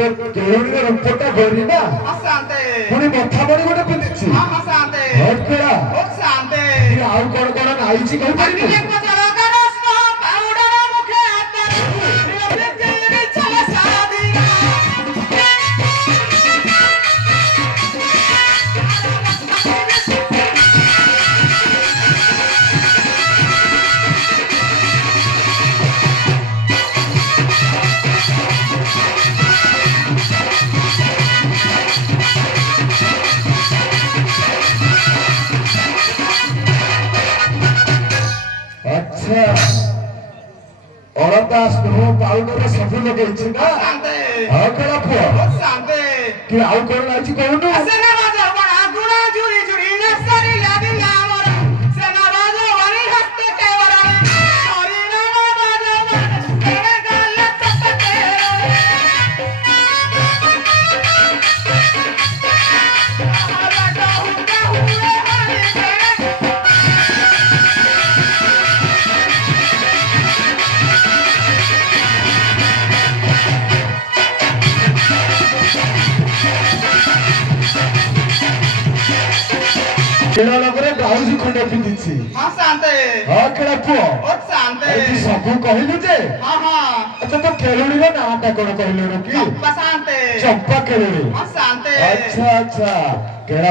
କେଉଁଠି ରୂପଟା ଗରି ନା ପୁଣି ମଥା ମଣି ଗୋଟେ ପିନ୍ଧିଛି ଆଉ କଣ କଣ ନାଇଛି କହିପାରିବୁ? আচ্ছা অলতা স্নেহ পাউডর ସବୁ ଲଗେଇଛି ନା ଆଉ କଣ ପୁଅ କି ଆଉ କଣ ଲାଗିଛି କହୁନୁ? ଲଗରେ ବ୍ଲାଉଜ ଖଣ୍ଡେ ପିନ୍ଧିଛି ହଁ କେଳା ପୁଅ ତୁ ସବୁ କହିଲୁ ଯେ ଆଚ୍ଛା ତ କେଳୁଣୀର ନାଁଟା କଣ କହିଲୁ କି? ଚମ୍ପା କେଳୁଣୀ। ଆଚ୍ଛା ଆଚ୍ଛା କେଳା